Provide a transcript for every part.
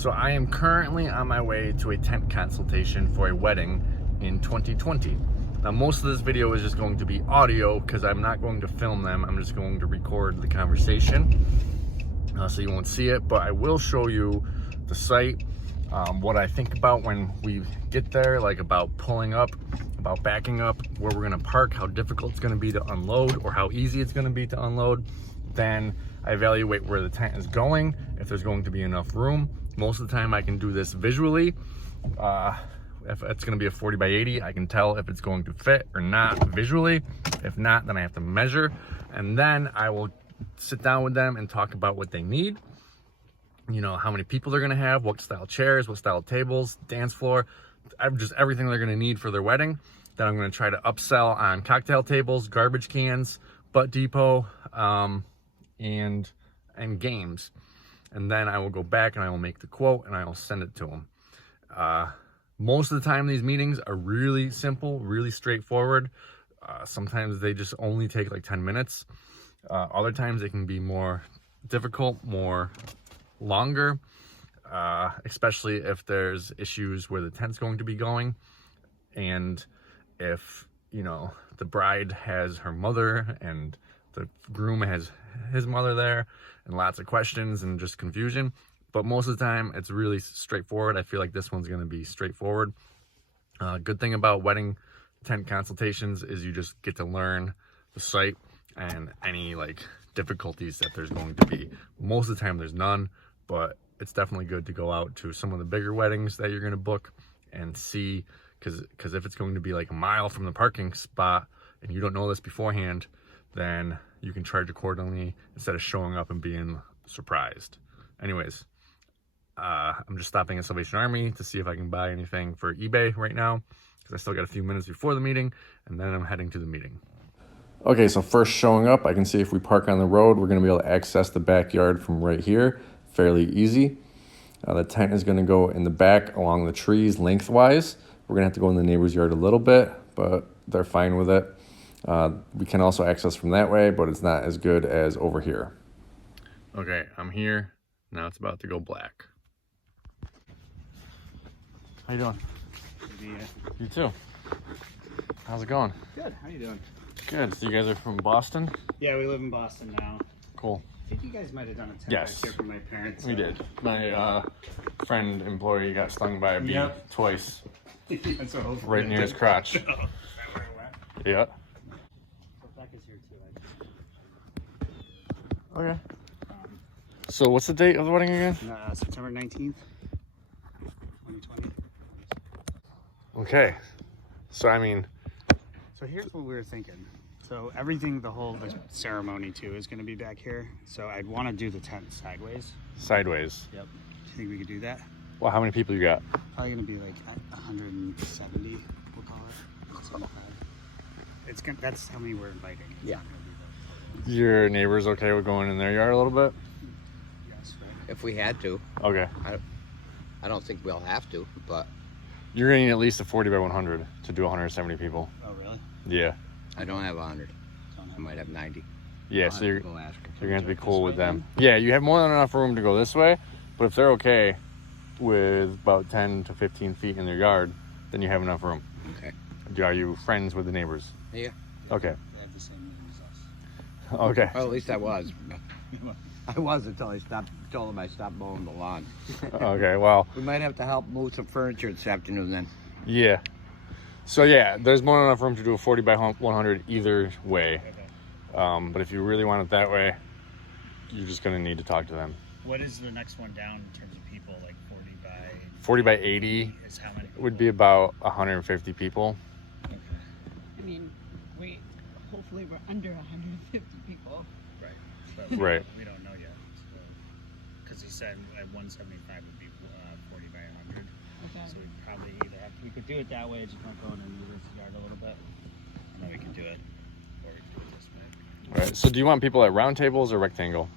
So I am currently on my way to a tent consultation for a wedding in 2020. Now most of this video is just going to be audio because I'm not going to film them. I'm just going to record the conversation. So you won't see it, but I will show you the site, what I think about when we get there, like about pulling up, about backing up, where we're gonna park, how difficult it's gonna be to unload or how easy it's gonna be to unload. Then I evaluate where the tent is going, if there's going to be enough room. Most of the time I can do this visually. If it's gonna be a 40 by 80, I can tell if it's going to fit or not visually. If not, then I have to measure, and then I will sit down with them and talk about what they need. You know, how many people they're gonna have, what style chairs, what style tables, dance floor, just everything they're gonna need for their wedding. Then I'm gonna try to upsell on cocktail tables, garbage cans, butt depot, and games. And then I will go back and I will make the quote and I will send it to them. Most of the time these meetings are really simple, really straightforward. Sometimes they just only take like 10 minutes. Other times they can be more difficult, more longer, especially if there's issues where the tent's going to be going, and if, you know, the bride has her mother and the groom has his mother there, and lots of questions and just confusion. But most of the time it's really straightforward. I feel like this one's going to be straightforward. Good thing about wedding tent consultations is you just get to learn the site and any like difficulties that there's going to be. Most of the time there's none, but it's definitely good to go out to some of the bigger weddings that you're going to book and see, because if it's going to be like a mile from the parking spot and you don't know this beforehand, then you can charge accordingly instead of showing up and being surprised. Anyways, I'm just stopping at Salvation Army to see if I can buy anything for eBay right now, because I still got a few minutes before the meeting, and then I'm heading to the meeting. Okay, so first showing up, I can see if we park on the road, we're gonna be able to access the backyard from right here, fairly easy. The tent is gonna go in the back along the trees lengthwise. We're gonna have to go in the neighbor's yard a little bit, but they're fine with it. We can also access from that way, but it's not as good as over here. Okay, I'm here. Now it's about to go black. How you doing? You too. How's it going? Good. How you doing? Good. So you guys are from Boston? Yeah, we live in Boston now. Cool. I think you guys might have done a tent Yes. back here for my parents. We did. My friend employee got stung by a bee twice. So hopefully Right near his crotch. Yeah. Rebecca's here too. Okay. So what's the date of the wedding again? September 19th, 2020. Okay. So I mean, So here's what we were thinking. So everything, the ceremony too, is going to be back here. So I'd want to do the tent sideways. sideways. Yep. Do you think we could do that? Well, how many people you got? Probably going to be like 170, we'll call it. 75. That's how many we're inviting. It's not gonna be Your neighbors okay with going in their yard a little bit? yes, right? If we had to. Okay. I don't think we'll have to, but You're gonna need at least a 40 by 100 to do 170 people. Oh, really? Yeah. I don't have 100. Don't I have might have 90. Yeah. I'll So have you're to go ask her. gonna have to be This cool with way them. Yeah. You have more than enough room to go this way, but if they're okay with about 10 to 15 feet in their yard, then you have enough room. Okay. Are you friends with the neighbors? Yeah. Okay. They have the same name as us. Okay. Well, at least I was. I was until I told them I stopped mowing the lawn. Okay. Well. We might have to help move some furniture this afternoon then. Yeah. So yeah, there's more than enough room to do a 40 by 100 either way. But if you really want it that way, you're just gonna need to talk to them. What is the next one down in terms of people? Like 40 by 40 by 80 is how many? would be about 150 people. Okay. I mean, hopefully we're under 150 people. Right. But Right. We don't know yet. Because he said at 175 would be 40 by 100. Okay. So we'd probably we could do it that way, just not going in the yard a little bit. And then we could do it. Or we could do it this way. Right. So do you want people at round tables or rectangle?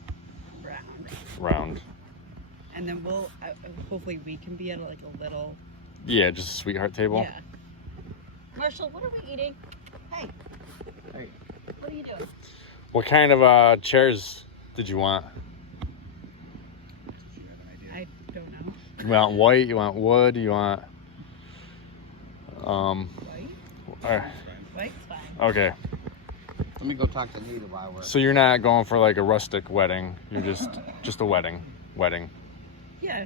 Round. Round. And then we'll, hopefully we can be at like a little. Yeah, just a sweetheart table. Yeah. Marshall, what are we eating? Hey. Hey. What are you doing? What kind of chairs did you want? Do you have an idea? I don't know. You want white? You want wood? You want White? White's fine. okay. Let me go talk to Nita while we're. So you're not going for like a rustic wedding. You're just a wedding. Yeah.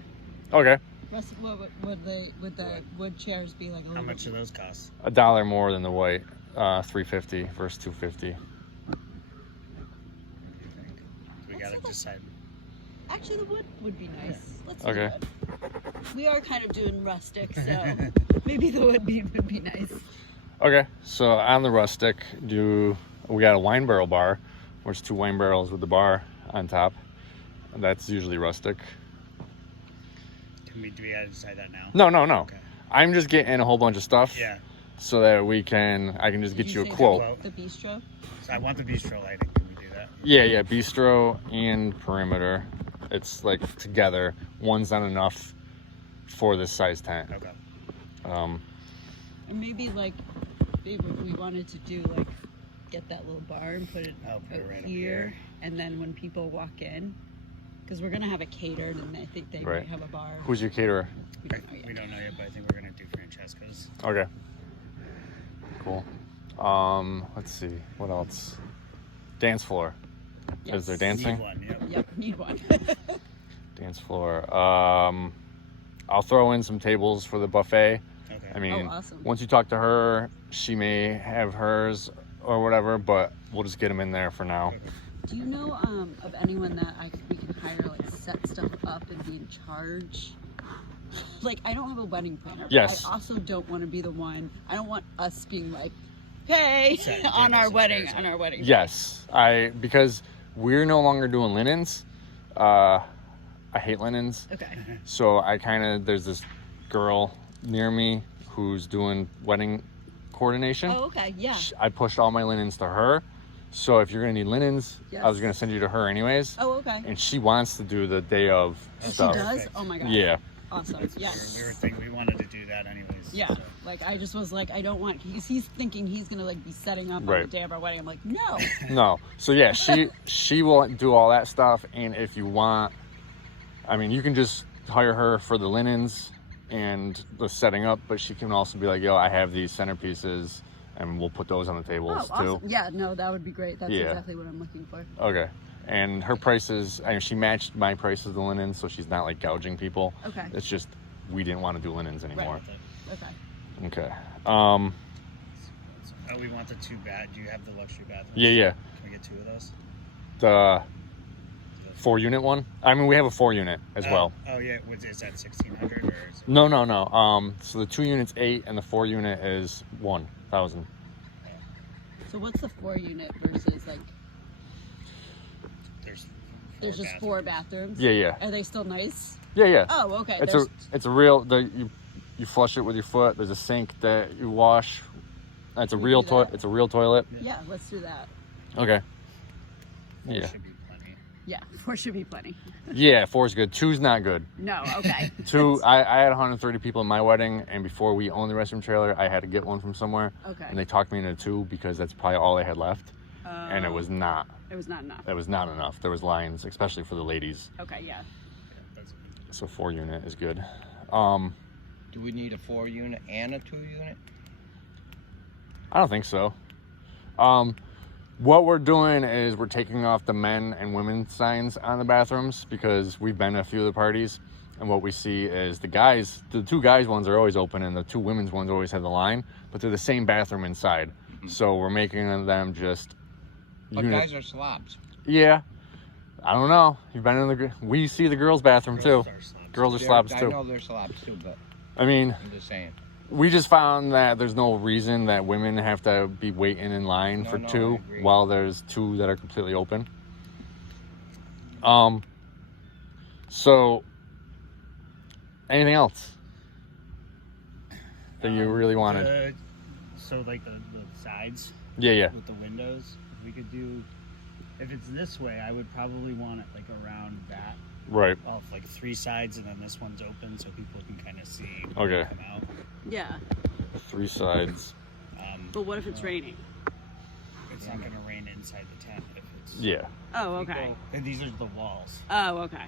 Okay. Rustic, would the wood chairs be like a How little much do those cost? $1 more than the white. $350 versus $250. What do you think? We gotta decide. Actually, the wood would be nice. Let's do Okay. wood. We are kind of doing rustic, so maybe the wood would be nice. Okay. So on the rustic, we got a wine barrel bar, which is 2 wine barrels with the bar on top. That's usually rustic. Do we gotta decide that now? No. Okay. I'm just getting a whole bunch of stuff. Yeah. So that I can just get Did you a say quote. The bistro. So I want the bistro lighting. Can we do that? Yeah, bistro and perimeter. It's like together. One's not enough for this size tent. Okay. Or maybe like if we wanted to do like get that little bar and put it I'll put it out right up here, and then when people walk in, because we're gonna have it catered, and I think they Right. might have a bar. Who's your caterer? We don't know yet. We don't know yet, but I think we're gonna do Francesca's. Okay. Cool. Let's see. What else? Dance floor. Is there Yes. dancing? Need one. Yep. Yep, need one. Dance floor. I'll throw in some tables for the buffet. Okay. I mean, awesome. once you talk to her, she may have hers or whatever, but we'll just get them in there for now. Do you know of anyone that we can hire like set stuff up and be in charge? Like, I don't have a wedding planner. But Yes. I also don't want to be the one. I don't want us being like, hey, Set on our tables and wedding, chairs on our wedding. Yes, because we're no longer doing linens. I hate linens. Okay. So there's this girl near me who's doing wedding coordination. Oh, okay. Yeah. I pushed all my linens to her. So if you're gonna need linens, I was Yes. gonna send you to her anyways. Oh, okay. And she wants to do the day of She stuff. does? Perfect. Oh my god. Yeah. Awesome. Yes. We were thinking we wanted to do that anyways. Yeah. So. Like, I just was like, I don't want, because he's thinking he's going to like be setting up on Right. the day of our wedding. I'm like, no. No. So yeah, she will do all that stuff. And if you want, I mean, you can just hire her for the linens and the setting up, but she can also be like, yo, I have these centerpieces and we'll put those on the tables Oh, awesome. too. Yeah, no, that would be great. That's Yeah. exactly what I'm looking for. Okay. And her prices, I mean, she matched my prices of the linen, so she's not like gouging people. Okay. It's just we didn't want to do linens anymore. Okay. Okay. Oh, we want the 2 bath. Do you have the luxury bathroom? Yeah. Can we get 2 of those? The 4-unit one. I mean, we have a 4-unit as well. Oh yeah. Is that 1,600 or? Is it... No. So the 2 unit's 8, and the 4-unit is 1,000. So what's the 4-unit versus like, there's just 4 bathrooms? Yeah. Are they still nice? Yeah. Oh, okay. It's a real. You flush it with your foot. There's a sink that you wash. It's a Can we real do toilet. that? It's a real toilet. Yeah, let's do that. Okay. 4 Yeah. should be plenty. Yeah, 4 should be plenty. Yeah, 4's good. 2's not good. No, okay. 2, I had 130 people in my wedding, and before we owned the restroom trailer, I had to get one from somewhere. Okay. And they talked me into 2 because that's probably all they had left, and it was not. It was not enough. It was not enough. There was lines, especially for the ladies. Okay, yeah. That's So 4-unit is good. Do we need a 4-unit and a 2-unit? I don't think so. What we're doing is we're taking off the men and women signs on the bathrooms because we've been to a few of the parties, and what we see is the 2 guys ones are always open and the 2 women's ones always have the line, but they're the same bathroom inside. So we're making them just But unit. guys are slobs. Yeah, I don't know. You've been in we see the girls' bathroom too. Girls are slobs I too. know they're slobs too, but I mean, I'm just saying. we just found that there's no reason that women have to be waiting in line for No, I 2 agree. while there's 2 that are completely open. So anything else that you really wanted? So like the sides Yeah. with the windows, we could do. If it's this way, I would probably want it like around that. Right. Off like 3 sides, and then this one's open so people can kind of see. Okay. Come out. Yeah. 3 sides. But what if it's raining? It's not gonna rain inside the tent if it's. Yeah. Oh, okay. And these are the walls. Oh, okay.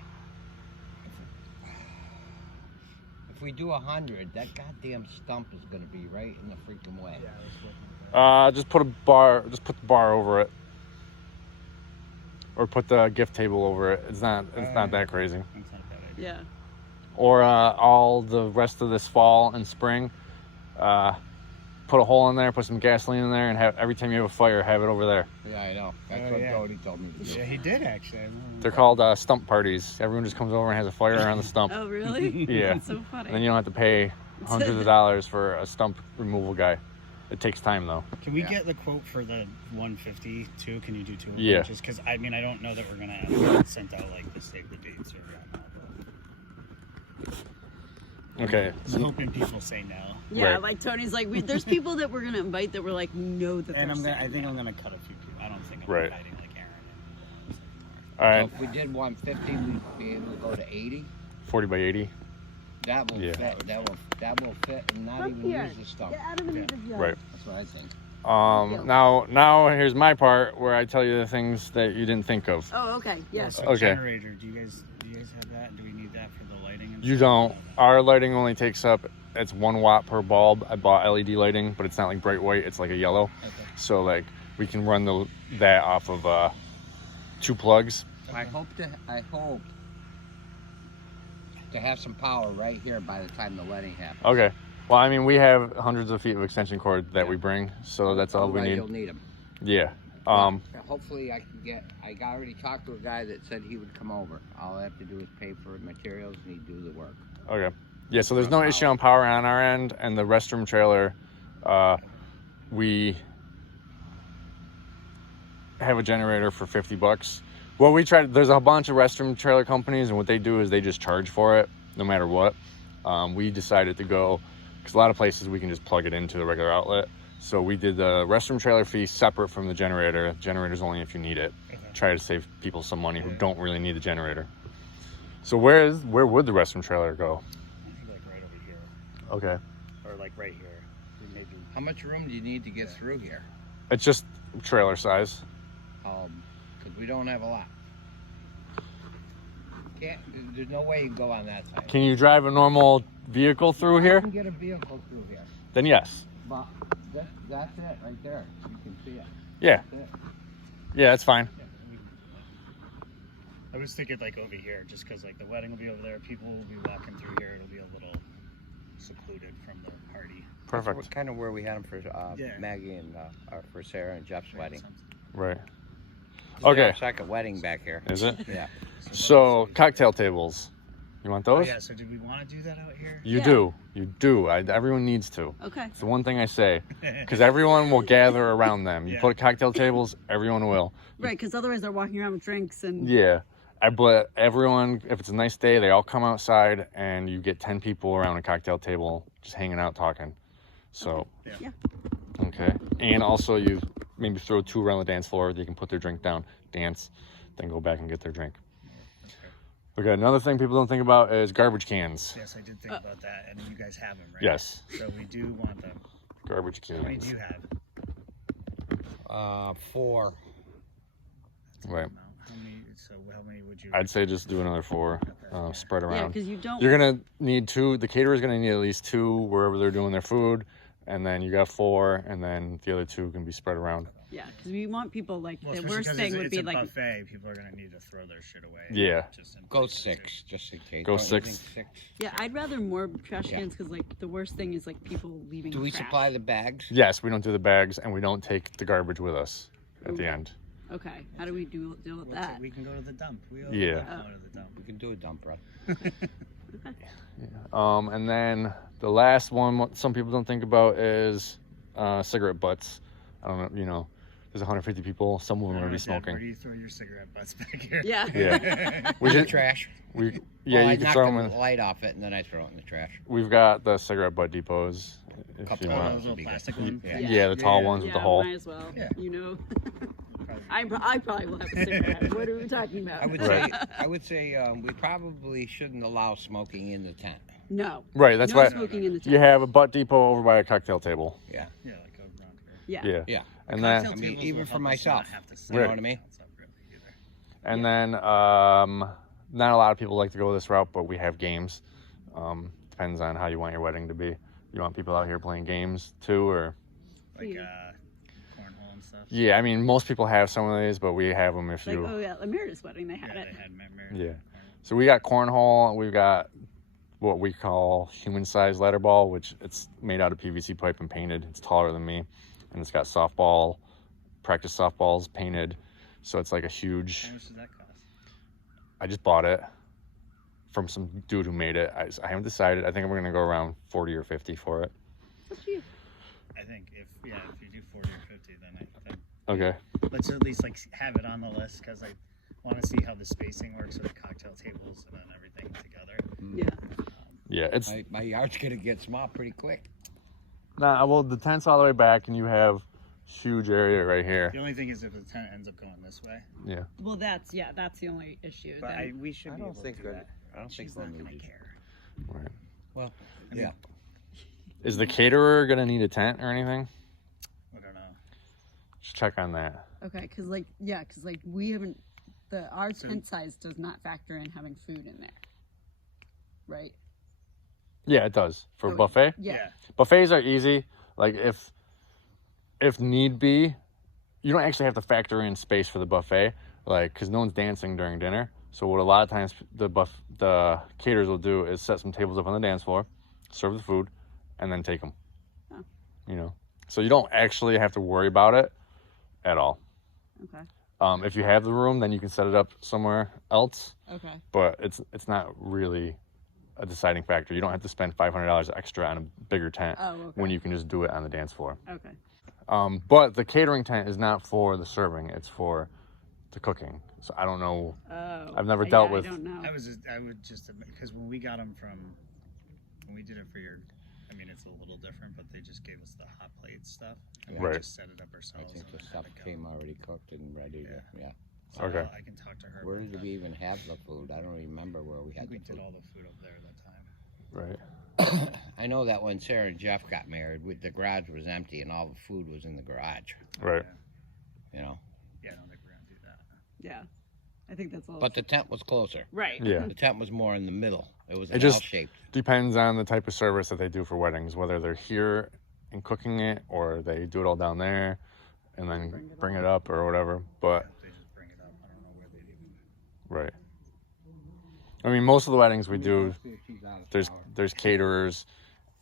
if we do 100, that goddamn stump is gonna be right in the freaking way. Just put the bar over it. Or put the gift table over it. It's not that crazy. That's not a bad idea. Yeah. Or all the rest of this fall and spring, put a hole in there, put some gasoline in there, and have every time you have a fire, have it over there. Yeah, I know. That's Oh, what yeah. Cody told me to do. Yeah, he did actually. I remember. They're called stump parties. Everyone just comes over and has a fire around the stump. Oh, really? Yeah. That's so funny. And then you don't have to pay hundreds of dollars for a stump removal guy. It takes time though. Can we Yeah. get the quote for the 150 too? Can you do 2 of them? Yeah. Just because I mean I don't know that we're gonna have sent out like the save the dates or whatnot. Okay. I'm hoping people say no. Yeah, Right. like Tony's like, there's people that we're gonna invite that we're like, no, that And they're I saying think no. I'm gonna cut a few people. I don't think I'm Right. inviting like Aaron. All right. So if we did 150, we'd be able to go to 80. 40 by 80. That will Yeah. fit. That will fit and not Come even here. use the stump. Get Adam and Yeah. Eva's yard. Right. That's what I think. Now here's my part where I tell you the things that you didn't think of. Oh, okay. Yes. So Okay. Generator. Do you guys have that? Do we need that for the lighting? And You stuff? don't. Our lighting only takes up, it's 1 watt per bulb. I bought LED lighting, but it's not like bright white, it's like a yellow. Okay. So like we can run that off of 2 plugs. I hope to have some power right here by the time the wedding happens. Okay. Well, I mean, we have hundreds of feet of extension cord that we bring, so that's all we Otherwise need. You'll need them. Yeah. Hopefully I can get. I already talked to a guy that said he would come over. All I have to do is pay for materials and he'd do the work. Okay. Yeah, so there's no issue on power on our end, and the restroom trailer, we have a generator for $50. Well, there's a bunch of restroom trailer companies, and what they do is they just charge for it, no matter what. We decided to go, because a lot of places we can just plug it into the regular outlet. So we did the restroom trailer fee separate from the generator. Generator's only if you need it. Okay. Try to save people some money who don't really need the generator. So where would the restroom trailer go? I think like right over here, Okay. or like right here. We maybe. How much room do you need to get through here? It's just trailer size. Because we don't have a lot. There's no way you can go on that side. Can you drive a normal vehicle through You here? can get a vehicle through here. Then yes. But that's it right there. You can see it. Yeah. That's it. Yeah, that's fine. I was thinking like over here, just because like the wedding will be over there, people will be walking through here. It'll be a little secluded from the party. Perfect. Kind of where we had them for Yeah. Maggie and for Sarah and Jeff's wedding. Right. We have Okay. a second wedding back here. Is it? Yeah. So cocktail tables. You want Oh those? yeah. So did we want to do that out here? You Yeah. do. You do. Everyone needs to. Okay. It's the one thing I say, because everyone will gather around them. You Yeah. put cocktail tables, everyone will. Right, because otherwise they're walking around with drinks and. Yeah. But everyone, if it's a nice day, they all come outside and you get 10 people around a cocktail table just hanging out talking. So, Yeah. okay. And also you maybe throw 2 around the dance floor. They can put their drink down, dance, then go back and get their drink. Okay, another thing people don't think about is garbage cans. Yes, I did think about that, and you guys have them, right? Yes, So we do want them. garbage How many do cans. you have? 4. Right. How many would you? I'd say just do another 4, spread Yeah, around. because you don't. You're gonna need 2. The caterer's gonna need at least 2 wherever they're doing their food, and then you got 4, and then the other 2 can be spread around. Yeah, because we want people like Well, the especially worst 'cause thing it's would be a like. buffet. People are gonna need to throw their shit away. Yeah. Just in Go places, 6, just in case. Go Don't you 6. think 6? Yeah, I'd rather more trash Yeah. cans because like the worst thing is like people leaving. Do we trash. supply the bags? Yes, we don't do the bags, and we don't take the garbage with us at the Okay. end. Okay, how do we deal with Well, that? we can go to the dump. We all Yeah. go to the dump. We can do a dump run. And then the last one, what some people don't think about is cigarette butts. I don't know, there's 150 people. Some of them are gonna be Dad, where smoking. do you throw your cigarette butts back here? Yeah. Yeah. We In the should. trash. Yeah, Well, you I can knock throw them the in. light off it and then I throw it in the trash. We've got the cigarette butt depots. If Couple you of Oh, want. those little Be good. plastic ones. Yeah. Yeah, the tall ones with Yeah, the hole. might as well. Yeah. You know, Probably- I probably will have a cigarette. What are we talking about? Right. I would say we probably shouldn't allow smoking in the tent. No. Right, that's no why smoking in the tent. you have a butt depot over by a cocktail table. Yeah. Yeah, like around here. Yeah. Yeah. Yeah. And then Cocktail I mean, tables even will for help us myself. not have to You set know Right. what I mean? outside really either. not a lot of people like to go this route, but we have games. depends on how you want your wedding to be. You want people out here playing games too, or? Like Yeah. cornhole and stuff. Yeah, I mean, most people have some of these, but we have them if Like, you. oh yeah, Lemira's wedding, they had Yeah, it. they had Yeah. So we got cornhole. We've got what we call human-sized ladder ball, which it's made out of PVC pipe and painted. It's taller than me, and it's got practice softballs painted. So it's like a huge. How much does that cost? I just bought it from some dude who made it. I haven't decided. I think we're gonna go around 40 or 50 for it. What's you? I think if you do 40 or 50, then Okay. let's at least like have it on the list because I want to see how the spacing works with the cocktail tables and then everything together. Yeah. Yeah, it's My yard's gonna get small pretty quick. well, the tent's all the way back, and you have huge area right here. The only thing is if the tent ends up going this way. Yeah. Well, that's the only issue. But Then. we should I be don't able think to do that- that. I don't think She's we'll not need gonna it. care. Right. Well, I mean, yeah. Is the caterer gonna need a tent or anything? I don't know. Just check on that. Okay, because we haven't. Our So- tent size does not factor in having food in there. Right. Yeah, it does for Oh, buffet. Yeah. Buffets are easy. Like if need be, you don't actually have to factor in space for the buffet, like because no one's dancing during dinner. So what a lot of times the caterers will do is set some tables up on the dance floor, serve the food, and then take them. Oh. You know, so you don't actually have to worry about it at all. Okay. If you have the room, then you can set it up somewhere else. Okay. But it's not really a deciding factor. You don't have to spend $500 extra on a bigger tent Oh. Okay. when you can just do it on the dance floor. Okay. But the catering tent is not for the serving; it's for the cooking. So I don't know. Oh. I've never dealt yeah, with- I don't know. I would just because when we got them when we did it for your, I mean it's a little different, but they just gave us the hot plate stuff and we Right. just set it up I ourselves. think and the then stuff had it go. came already cooked and ready. Yeah. Yeah. So Okay. I can talk to her. Where about did that. we even have the food? I don't remember where we I had think the we did food. all the food up there that time. Right. I know that when Sarah and Jeff got married, the garage was empty and all the food was in the garage. Right. You know, Yeah, I don't think we're gonna do that. Yeah. I think that's a little. but the tent was closer. right. Yeah. The tent was more in the middle. It was It an just- L-shaped. Depends on the type of service that they do for weddings, whether they're here and cooking it or they do it all down there and then bring it up or whatever. But They just bring it up. I don't know where they even. right. I mean, most of the weddings we do, She's out of there's power. there's caterers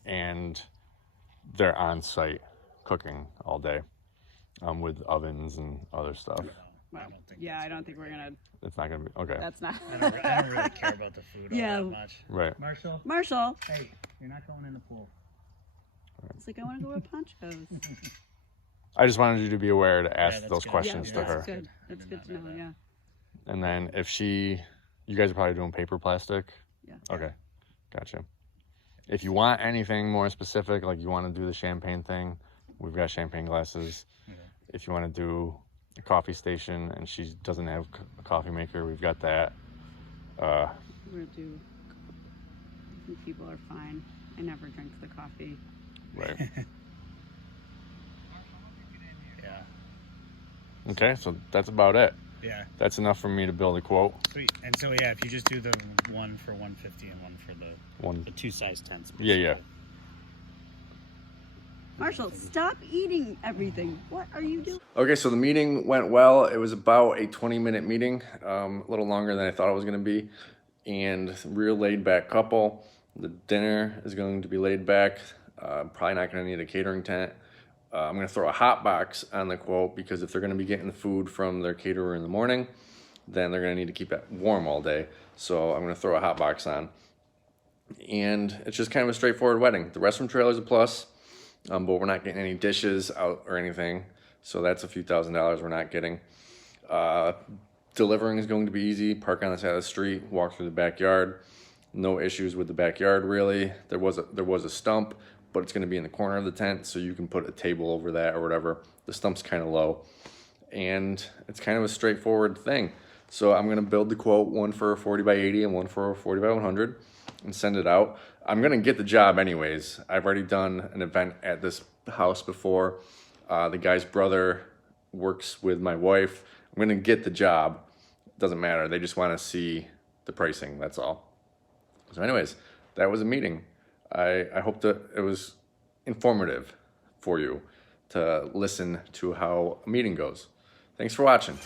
and they're on site cooking all day with ovens and other stuff. No, Well, I don't think. yeah, that's I don't what think we're we're gonna. It's not gonna be okay. That's not. I don't really care about the food Yeah. all that much. Right. Marshall, Marshall, hey, you're not going in the pool. it's like I want to go wear ponchos. I just wanted you to be aware to ask that's those good. questions yeah, to her. that's good. I That's did good not to know know. that. Yeah. And then if you guys are probably doing paper plastic. Yeah. Okay. Gotcha. If you want anything more specific, like you want to do the champagne thing, we've got champagne glasses. Yeah. If you want to do a coffee station and she doesn't have a coffee maker, we've got that. We're gonna do. I think people are fine. I never drink the coffee. Right. Yeah. Okay, so that's about it. Yeah. That's enough for me to build a quote. Sweet. And so yeah, if you just do the one for 150 and one for One. the two size tents. Yeah, yeah. basically. Marshall, stop eating everything. What are you doing? Okay, so the meeting went well. It was about a 20-minute meeting, a little longer than I thought it was going to be, and real laid-back couple. The dinner is going to be laid back. Probably not going to need a catering tent. I'm going to throw a hot box on the quote because if they're going to be getting the food from their caterer in the morning, then they're going to need to keep it warm all day. So I'm going to throw a hot box on. And it's just kind of a straightforward wedding. The restroom trailer is a plus. But we're not getting any dishes out or anything. So that's a few $1,000s we're not getting. Delivering is going to be easy. Park on the side of the street, walk through the backyard. No issues with the backyard really. There was a stump, but it's going to be in the corner of the tent, so you can put a table over that or whatever. The stump's kind of low. And it's kind of a straightforward thing. So I'm going to build the quote, one for 40 by 80 and one for 40 by 100, and send it out. I'm going to get the job anyways. I've already done an event at this house before. The guy's brother works with my wife. I'm going to get the job. Doesn't matter. They just want to see the pricing. That's all. So anyways, that was a meeting. I hope that it was informative for you to listen to how a meeting goes. Thanks for watching.